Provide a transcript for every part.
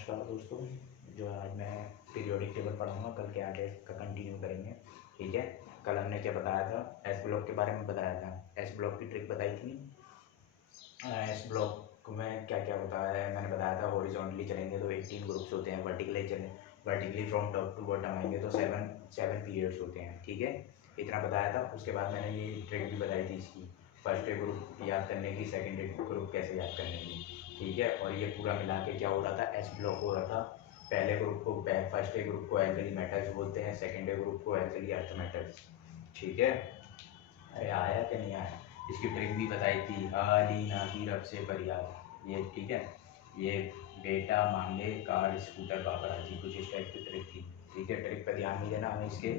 नमस्कार दोस्तों। जो है आज मैं पीरियोडिक टेबल पढ़ाऊँगा, कल के आगे का कंटिन्यू करेंगे। ठीक है। कल हमने क्या बताया था, एस ब्लॉक के बारे में बताया था। एस ब्लॉक की ट्रिक बताई थी। एस ब्लॉक में क्या क्या होता है मैंने बताया था। हॉरिजॉन्टली चलेंगे तो 18 ग्रुप्स होते हैं, vertically from top to bottom आएंगे तो सेवन पीरियड्स होते हैं। ठीक है, इतना बताया था। उसके बाद मैंने ये ट्रिक भी बताई थी इसकी, फर्स्ट डे ग्रुप याद करने की, सेकेंड डे ग्रुप कैसे याद करने की। ठीक है, और ये पूरा मिला के क्या हो रहा था, एस ब्लॉक हो रहा था। पहले ग्रुप को फर्स्ट डे ग्रुप को एल्कली मेटल्स बोलते हैं, सेकेंड डे ग्रुप को एल्कली अर्थ मेटल्स। ठीक है। अरे आया कि नहीं आया, इसकी ट्रिक भी बताई थी। अलीना की रब से फरियाद, ये ठीक है। ये बेटा मांगे कार स्कूटर बाबरा जी, कुछ इस टाइप की ट्रिक थी। ठीक है, ट्रिक पर ध्यान नहीं देना, हमें इसके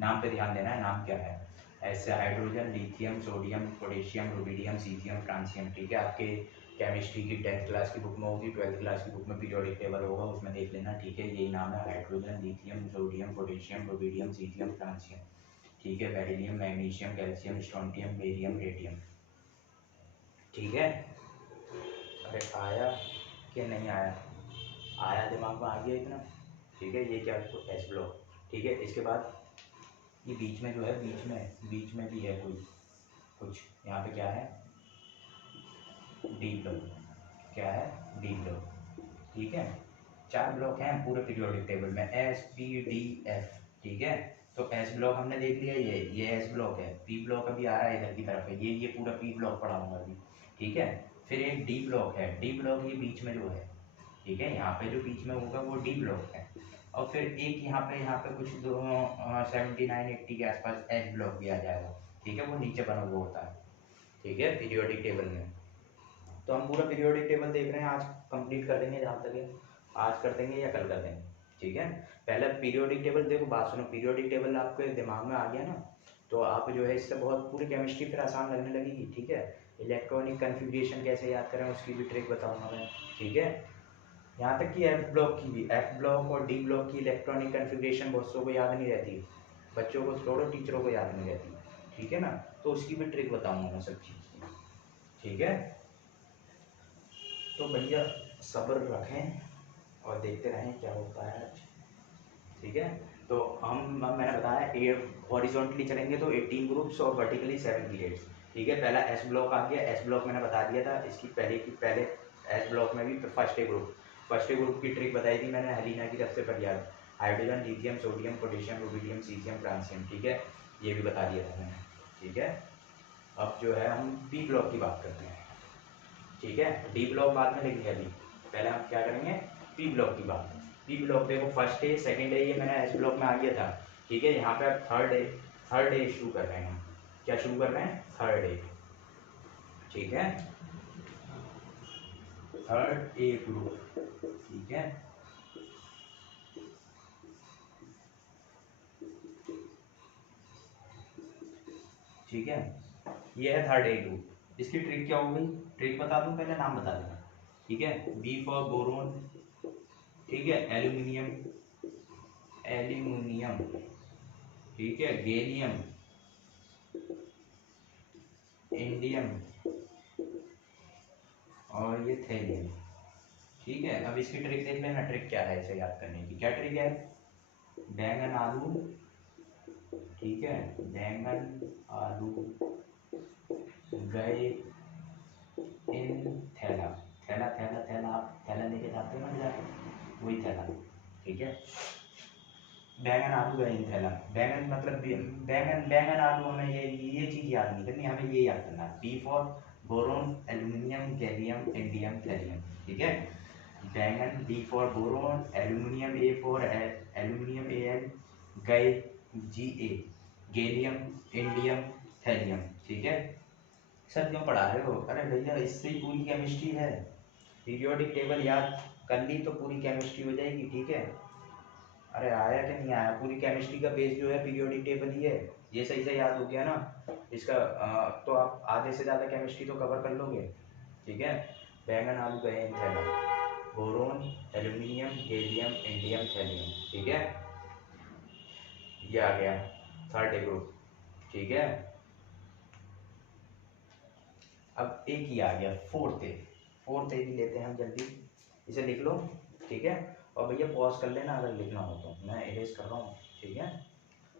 नाम पे ध्यान देना है। नाम क्या है, ऐसे hydrogen, lithium, sodium, potassium, rubidium, caesium, francium. ठीक है, आपके केमिस्ट्री की 10th क्लास की बुक में होगी, 12th क्लास की बुक में पीरियोडिक टेबल होगा, उसमें देख लेना। ठीक है, यही नाम है, hydrogen, lithium, sodium, potassium, rubidium, caesium, francium. ठीक है, beryllium, magnesium, calcium, strontium, barium, radium. ठीक है। अरे आया कि नहीं आया, आया दिमाग में आ गया इतना। ठीक है, ये क्या है, एस ब्लॉक। ठीक है, इसके बाद ये बीच में जो है, बीच में भी है कोई कुछ, यहाँ पे क्या है, डी ब्लॉक। क्या है, डी ब्लॉक। ठीक है, 4 ब्लॉक हैं पूरे पीरियोडिक टेबल में, एस पी डी एफ। ठीक है, तो एस ब्लॉक हमने देख लिया, ये एस ब्लॉक है। पी ब्लॉक अभी आ रहा है इधर की तरफ है, ये पूरा पी ब्लॉक पढ़ाऊंगा अभी। ठीक है, फिर एक डी ब्लॉक है, डी ब्लॉक ये बीच में जो है। ठीक है, यहाँ पे जो बीच में होगा वो डी ब्लॉक है। और फिर एक यहाँ पे कुछ 79-80 के आसपास एच ब्लॉक भी आ जाएगा। ठीक है, वो नीचे बना हुआ होता है। ठीक है, पीरियोडिक टेबल में तो हम पूरा पीरियोडिक टेबल देख रहे हैं, आज कंप्लीट कर देंगे जहाँ तक है। आज कर देंगे या कल कर देंगे। ठीक है, पहले पीरियोडिक टेबल देखो, बात सुनो। पीरियोडिक टेबल आपके दिमाग में आ गया ना, तो आप जो है इससे बहुत पूरी केमिस्ट्री फिर आसान लगने लगेगी। ठीक है, इलेक्ट्रॉनिक कन्फिग्रेशन कैसे याद करें उसकी भी ट्रिक बताऊंगा मैं। ठीक है, यहाँ तक कि एफ ब्लॉक की भी, एफ ब्लॉक और डी ब्लॉक की इलेक्ट्रॉनिक कन्फिग्रेशन बहुत को याद नहीं रहती, बच्चों को छोड़ो, टीचरों को याद नहीं रहती। ठीक है ना, तो उसकी भी ट्रिक बताऊंगा मैं सब चीज़ की। ठीक है, तो भैया सब्र रखें और देखते रहें क्या होता है आज। ठीक है, तो मैंने बताया हॉरिजॉन्टली चलेंगे तो 18 ग्रुप्स और वर्टिकली 7 पीरियड्स। ठीक है, पहला एस ब्लॉक आ गया। एस ब्लॉक मैंने बता दिया था, इसकी पहले एस ब्लॉक में भी फर्स्ट ग्रुप की ट्रिक बताई थी मैंने, हलीना की तरफ से फरियाद, hydrogen, lithium, sodium, potassium, rubidium, caesium, francium. ठीक है, ये भी बता दिया था मैंने। ठीक है, अब जो है हम पी ब्लॉक की बात करते हैं। ठीक है, डी ब्लॉक बाद में लेंगे, अभी पहले हम क्या करेंगे, पी ब्लॉक की बात। पी ब्लॉक देखो, फर्स्ट डे सेकंड डे ये मैंने एस ब्लॉक में आ गया था। ठीक है, यहाँ पे थर्ड डे शुरू कर रहे हैं हम। क्या शुरू कर रहे हैं, थर्ड डे। ठीक है, थर्ड ए ग्रुप। ठीक है, ठीक है, ये है थर्ड ए ग्रुप। इसकी ट्रिक क्या हो गई, ट्रिक बता दूं, पहले नाम बता दूंगा। ठीक है, बी फॉर बोरोन। ठीक है, एल्यूमिनियम, ठीक है, गैलियम, इंडियम और ये थेलियम। ठीक है, अब इसकी ट्रिक देख लेना, ट्रिक क्या है इसे याद करने की। क्या ट्रिक है, बैंगन आलू। ठीक है, बैंगन आलू गए इन थैला। थैला थैला थैला, आप थैला लेके जाते हो ना जाके, वही थैला। ठीक है, बैंगन आलू गए इन थैला। बैंगन मतलब बैंगन बैंगन आलू, हमें ये चीज़ याद नहीं करनी, हमें ये याद करना है। B for boron, aluminium, gallium, indium, thallium. ठीक है, बैंगन, B for boron, aluminium, A for aluminium, A L, गए, G A, gallium, indium, thallium. ठीक है, सर क्यों पढ़ा रहे हो, अरे भैया इससे ही पूरी केमिस्ट्री है। पीरियोडिक टेबल याद कर ली तो पूरी केमिस्ट्री हो जाएगी। ठीक है, अरे आया कि नहीं आया, पूरी केमिस्ट्री का बेस जो है पीरियोडिक टेबल ही है। ये सही से याद हो गया ना इसका, तो आप आधे से ज़्यादा केमिस्ट्री तो कवर कर लोगे। ठीक है, बैंगन आलू गए इन थैला, boron, aluminium, gallium, indium, thallium. ठीक है, ये आ गया थर्ड ए ग्रुप। ठीक है, अब एक ही आ गया फोर्थ ए। फोर्थ ए भी लेते हैं हम जल्दी, इसे लिख लो। ठीक है। और भैया पॉज कर लेना अगर लिखना हो तो, मैं इरेज कर रहा हूँ, ठीक है।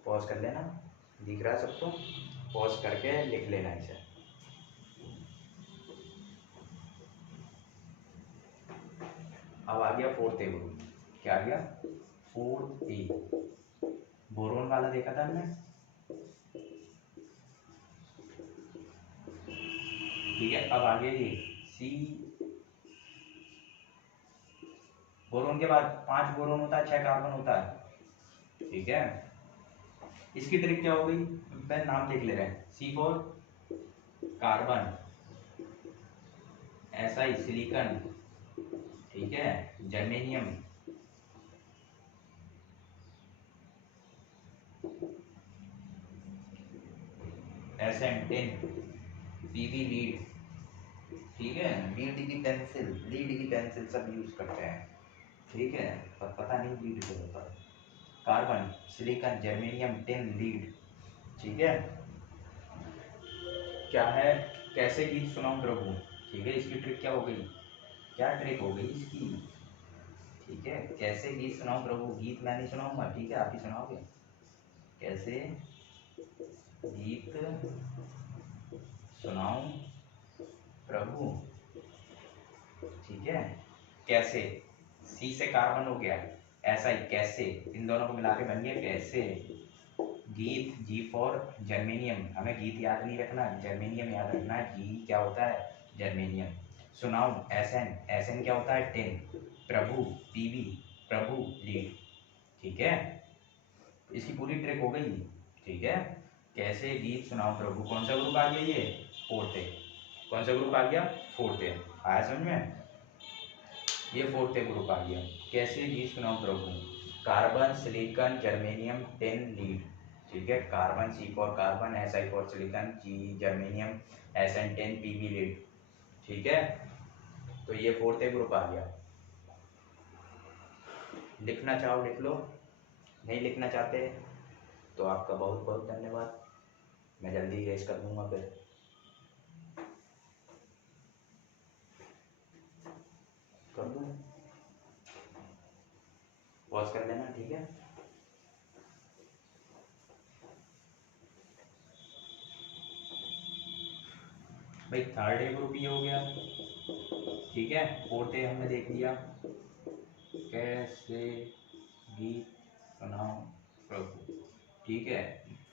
पॉज कर लेना, दिख रहा है सबको, पॉज करके लिख लेना इसे। अब आ गया 4th ग्रुप, क्या आ गया 4A, बोरोन वाला देखा था हमने, ठीक है। अब आगे ये सी, बोरोन के बाद 5 बोरोन होता है, 6 कार्बन होता है, ठीक है। इसकी ट्रिक क्या हो गई, मैं नाम देख ले रहे हैं, C4 कार्बन, SI सिलिकॉन, ठीक है, germanium, SN tin, PB lead, ठीक है, लीड की पेंसिल सब यूज करते हैं, ठीक है, पर पता नहीं लीड क्या होता है। Carbon, silicon, germanium, tin, lead, ठीक है। क्या है, कैसे गीत सुनाऊं प्रभु, ठीक है। इसकी ट्रिक क्या हो गई, क्या ट्रिक हो गई इसकी, ठीक है। कैसे गीत सुनाऊं प्रभु, गीत मैं नहीं सुनाऊंगा, ठीक है, आप ही सुनाओगे। कैसे गीत सुनाऊं प्रभु, ठीक है। कैसे, सी से कार्बन हो गया, ऐसा ही कैसे, इन दोनों को मिला के बन गया कैसे। गीत, G फॉर जर्मेनियम, हमें गीत याद नहीं रखना, जर्मेनियम याद रखना है। G क्या होता है, जर्मेनियम। सुनाऊं, SN क्या होता है, टिन। प्रभु, PB, प्रभु लीड, ठीक है। इसकी पूरी ट्रिक हो गई, ठीक है। कैसे गीत सुनाऊं प्रभु, कौन सा ग्रुप आ गया ये, 4th, कौन सा ग्रुप आ गया, 4th, आया समझ में, ये 4th ग्रुप आ गया। कैसे गीत सुनाऊं प्रभु, carbon, silicon, germanium, tin, lead, ठीक है। Carbon, C for carbon, SI for silicon, G germanium, SN tin, PB lead, ठीक है। तो ये 4th ग्रुप आ गया। लिखना चाहो लिख लो, नहीं लिखना चाहते तो आपका बहुत बहुत धन्यवाद, मैं जल्दी इरेज कर दूंगा फिर। कर दूँ, पॉज कर लेना, ठीक है। भाई 3rd ग्रुप ये हो गया, ठीक है। 4th हमने देख लिया, कैसे गीत सुनाओ प्रभु, ठीक है।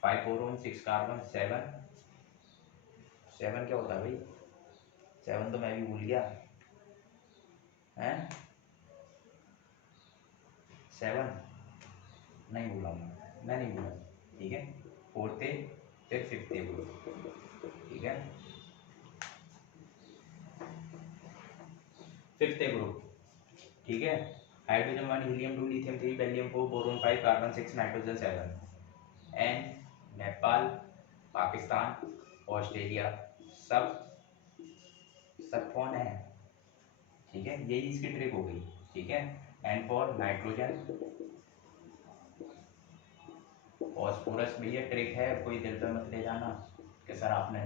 5 बोरोन, 6 कार्बन, 7 क्या होता है भाई, 7 तो मैं भी भूल गया, हैं 7 नहीं भूला, मैं नहीं भूला, ठीक है। 4th, फिर 5th ग्रुप, ठीक है। 5th ग्रुप, ठीक है। Hydrogen 1, helium 2, lithium 3, beryllium 4, boron 5, carbon 6, nitrogen 7, and Nepal, Pakistan, Australia, सब सब कौन है, ठीक है। यही इसकी ट्रिक हो गई, ठीक है। एन फॉर नाइट्रोजन, फॉस्फोरस, भैया ट्रिक है, कोई दिल पे मत ले जाना कि सर आपने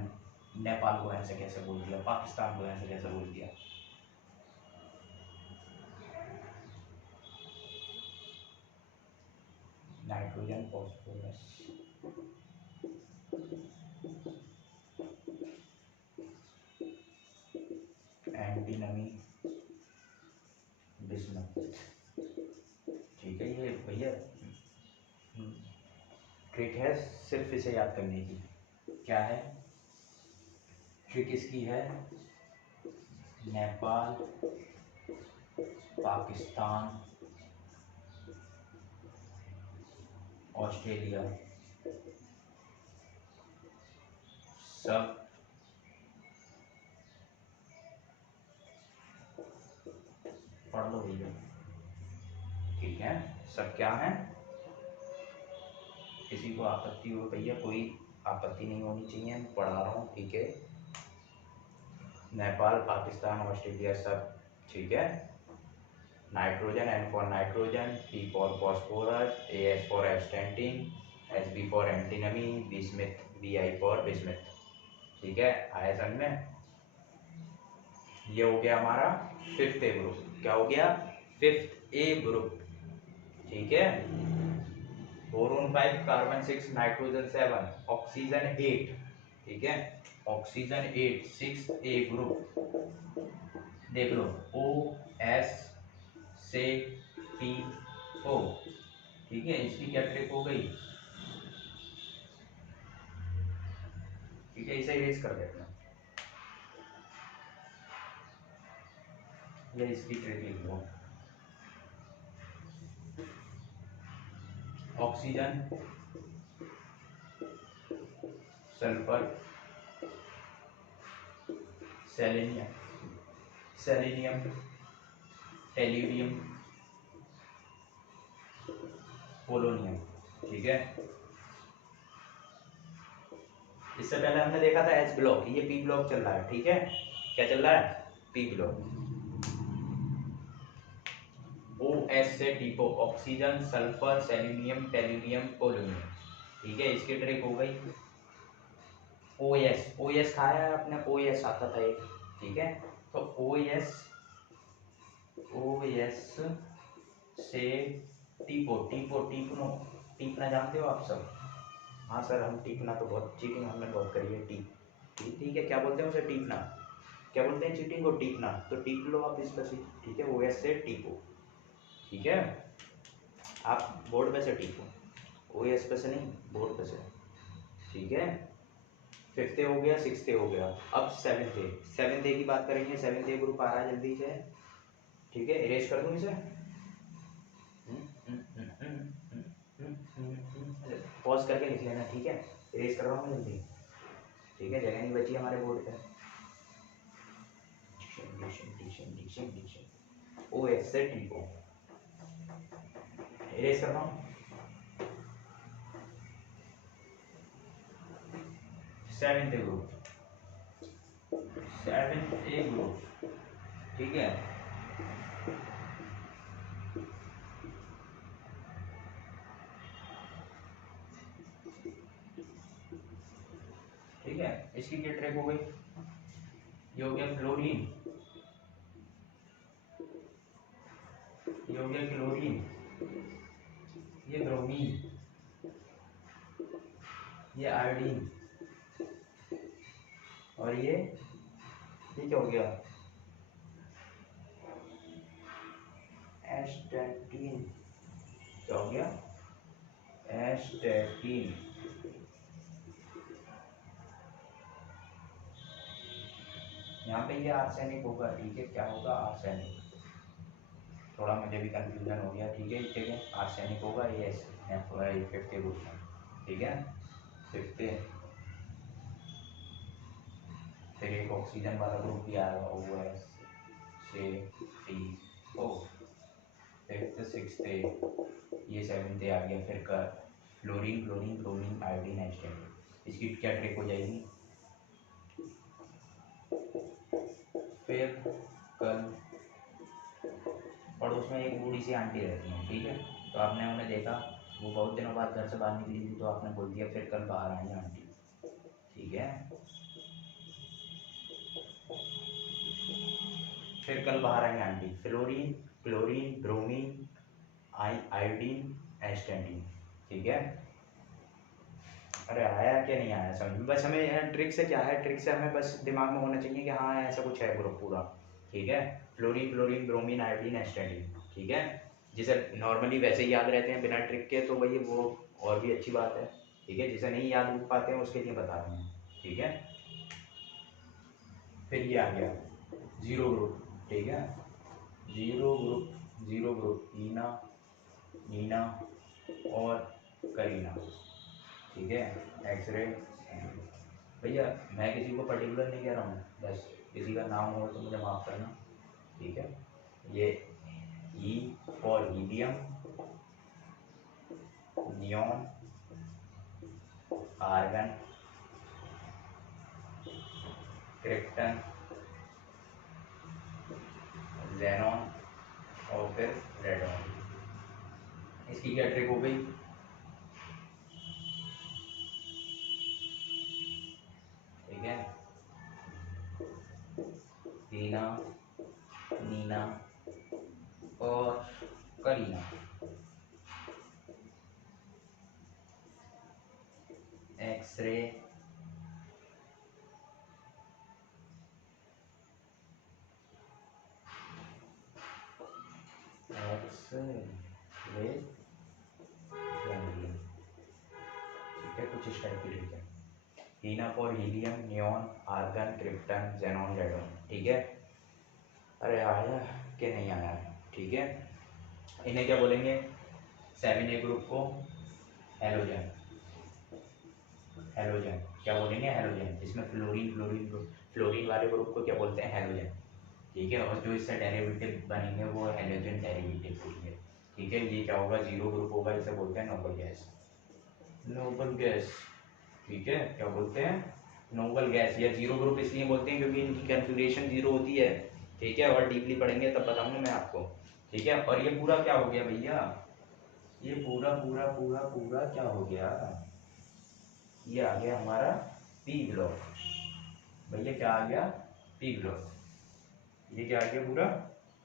नेपाल को ऐसे कैसे बोल दिया, पाकिस्तान को ऐसे कैसे बोल दिया। नाइट्रोजन, फॉस्फोरस, एंटीनमी, बिस्मथ, ठीक है। ये भैया ट्रिक है, सिर्फ इसे याद करने की। क्या है ट्रिक इसकी है, नेपाल, पाकिस्तान, ऑस्ट्रेलिया, सब पढ़ लो भैया, ठीक है। सब क्या है, किसी को आपत्ति हो भैया, कोई आपत्ति नहीं होनी चाहिए, मैं पढ़ा रहा हूँ, ठीक है। नेपाल, पाकिस्तान, ऑस्ट्रेलिया, सब, ठीक है। Nitrogen, N for nitrogen, P for phosphorus, AS for astatine, SB for antimony, bismuth, BI for bismuth, ठीक है। आया समझ में, ये हो गया हमारा 5th ग्रुप, क्या हो गया फिफ्थ ए ग्रुप, ठीक है। बोरोन 5, कार्बन 6, नाइट्रोजन 7, ऑक्सीजन 8, ठीक है। ऑक्सीजन 8, सिक्स ए ग्रुप, देख लो ओ एस से पी ओ, ठीक है। इसकी क्या ट्रिक हो गई, ठीक है, इसे इरेज कर देते हैं, ये इसकी ट्रिक लिख लो। Oxygen, sulphur, selenium, selenium, tellurium, polonium, ठीक है। इससे पहले हमने देखा था एस ब्लॉक, ये पी ब्लॉक चल रहा है, ठीक है। क्या चल रहा है, पी ब्लॉक। ओ एस से टीपो, oxygen, sulphur, selenium, tellurium, polonium, ठीक है। इसकी ट्रिक हो गई ओ एस, ओ एस खाया है आपने, ओ एस आता था एक, ठीक है। तो ओ एस से टीपो, टीपो, टीपनो, टीपना जानते हो आप सब? हाँ सर, हम टीपना तो बहुत, चीटिंग हमने बहुत करी है, टीप, ठीक है। क्या बोलते हैं उसे, टीपना, क्या बोलते हैं चीटिंग को, टीपना। तो टीप लो आप इसका सी, ठीक है। ओ एस से टीपो, ठीक है। आप बोर्ड पे से टीपो, ओ एस पे से नहीं, बोर्ड पे से, ठीक है। फिफ्थ हो गया, सिक्स्थ हो गया, अब सेवेंथ ए, सेवेंथ ए की बात करेंगे। सेवेंथ ए ग्रुप आ रहा है जल्दी से, ठीक है। इरेज कर दूं इसे, पॉज करके लिख लेना, ठीक है। इरेज कर रहा हूँ जल्दी, ठीक है, जगह नहीं बची हमारे बोर्ड पे। ओ एस से टी को इरेज कर रहा हूँ। Seventh A group, seventh A group, ठीक है। ठीक है, इसकी क्या ट्रिक हो गई, ये हो गया फ्लोरीन, ये हो गया क्लोरीन, ये ब्रोमीन, ये आयोडीन, और ये क्या हो गया, एस्टेटिन, क्या हो गया, एस्टेटिन। यहाँ पे ये आर्सेनिक होगा, ठीक है। क्या होगा, आर्सेनिक, थोड़ा मुझे भी कंफ्यूजन हो गया, ठीक है। इस जगह आर्सेनिक होगा, ये फिफ्थ ग्रुप में, ठीक है। फिफ्थ, फिर एक ऑक्सीजन वाला ग्रुप भी आएगा, ओ एस से टी ओ, फिफ्थ, सिक्स्थ, ये सेवेंथ आ गया। फिर का फ्लोरीन, क्लोरीन, ब्रोमीन, आयोडीन, एस्टेटिन, इसकी क्या ट्रिक हो जाएगी, फिर कल पड़ोस में एक बूढ़ी सी आंटी रहती हैं, ठीक है। तो आपने उन्हें देखा, वो बहुत दिनों बाद घर से बाहर निकली थी, तो आपने बोल दिया फिर कल बाहर आई आंटी, ठीक है। फिर कल बाहर आई aunty, fluorine, chlorine, bromine, iodine, astatine, ठीक है। अरे आया क्या नहीं आया समझ में, बस हमें ट्रिक से क्या है, ट्रिक से हमें बस दिमाग में होना चाहिए कि हाँ ऐसा कुछ है ग्रुप पूरा, ठीक है। Fluorine, chlorine, bromine, iodine, astatine, ठीक है। जिसे नॉर्मली वैसे ही याद रहते हैं बिना ट्रिक के, तो भाई वो और भी अच्छी बात है, ठीक है। जिसे नहीं याद हो पाते हैं उसके लिए बता रहे हैं, ठीक है। फिर ये आ गया जीरो ग्रुप, ठीक है। जीरो ग्रुप, जीरो ग्रुप, ईना, नीना और करीना, ठीक है। एक्सरे, भैया मैं किसी को पर्टिकुलर नहीं कह रहा हूँ, बस किसी का नाम हो तो मुझे माफ़ करना, ठीक है। ये E for helium, neon, argon, krypton, xenon और फिर रेडॉन। इसकी क्या ट्रिक हो गई, ठीक है। टीना, नीना और करीना। एक्सरे एक्सरे रंगीन, ठीक है, कुछ इस टाइप की लिख है। Heena for helium, neon, argon, krypton, xenon, radon, ठीक है। अरे आया कि नहीं आया, ठीक है। इन्हें क्या बोलेंगे, 7A ग्रुप को हेलोजन, हेलोजन क्या बोलेंगे, हेलोजन। इसमें फ्लोरीन फ्लोरीन फ्लोरीन वाले ग्रुप को क्या बोलते हैं, हेलोजन, ठीक है। और जो इससे डेरिवेटिव बनेंगे वो हेलोजन डेरिवेटिव होंगे, ठीक है। ये क्या होगा, जीरो ग्रुप होगा, इसे बोलते हैं नोबल गैस, नोबल गैस, ठीक है। क्या बोलते हैं, नोबल गैस। या जीरो ग्रुप इसलिए बोलते हैं क्योंकि इनकी कॉन्फ़िगरेशन जीरो होती है, ठीक है। और डीपली पढ़ेंगे तब बताऊंगा मैं आपको, ठीक है। और ये पूरा क्या हो गया भैया, ये पूरा पूरा पूरा पूरा क्या हो गया, ये आ गया हमारा पी ब्लॉक, भैया क्या आ गया, पी ब्लॉक। ये क्या आ गया, पूरा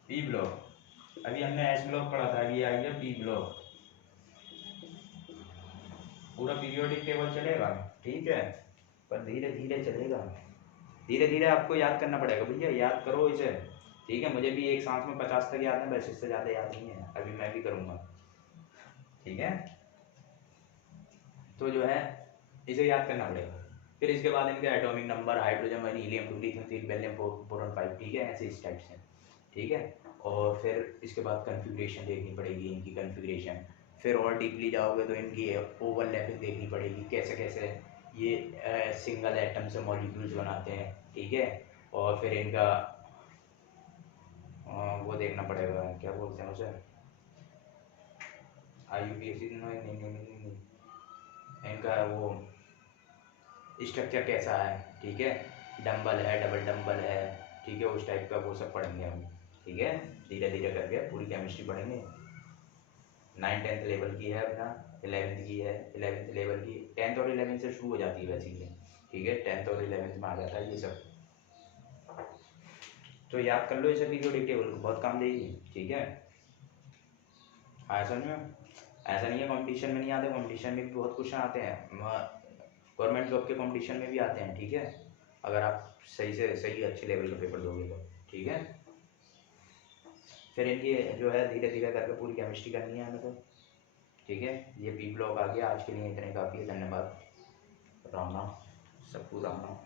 पी ब्लॉक। अभी हमने एस ब्लॉक पढ़ा था, अभी आ गया पी ब्लॉक। पूरा पीरियोडिक टेबल चलेगा, ठीक है, पर धीरे धीरे चलेगा, धीरे धीरे आपको याद करना पड़ेगा भैया, याद करो इसे, ठीक है। मुझे भी एक सांस में 50 तक याद है, बस इससे ज़्यादा याद नहीं है, अभी मैं भी करूँगा, ठीक है। तो जो है इसे याद करना पड़ेगा। फिर इसके बाद इनके atomic number, hydrogen 1, helium 2, lithium 3, beryllium 4, boron 5, ठीक है, ऐसे इस टाइप से, ठीक है। और फिर इसके बाद कन्फिग्रेशन देखनी पड़ेगी, इनकी कन्फिग्रेशन। फिर और डीपली जाओगे तो इनकी ओवरलैपिंग देखनी पड़ेगी, कैसे कैसे ये सिंगल एटम से मॉलिक्यूल्स बनाते हैं, ठीक है। और फिर इनका वो देखना पड़ेगा, क्या बोलते हैं उसे, IUPAC, नहीं नहीं नहीं नहीं, इनका वो स्ट्रक्चर कैसा है, ठीक है। डंबल है, डबल डंबल है, ठीक है, उस टाइप का वो सब पढ़ेंगे हम, ठीक है। धीरे धीरे करके पूरी केमिस्ट्री पढ़ेंगे। 9th 10th लेवल की है अपना, 11th की है, 11th लेवल की, 10th और 11th से शुरू हो जाती है वैसे ही, ठीक है। 10th और 11th में आ जाता है ये सब, तो याद कर लो इसे, पीरियोडिक टेबल को बहुत काम देगी, ठीक है। हाँ समझ में, ऐसा नहीं है कंपटीशन में नहीं आते, कंपटीशन में भी बहुत क्वेश्चन आते हैं, गवर्नमेंट जॉब के कंपटीशन में भी आते हैं, ठीक है, अगर आप सही से सही अच्छे लेवल का पेपर दोगे तो, ठीक है। फिर इनकी जो है धीरे धीरे करके पूरी केमिस्ट्री करनी है हमें तो, ठीक है। ये पी ब्लॉक आ गया, आज के लिए इतने काफ़ी है, धन्यवाद। राणा, सबको राणा।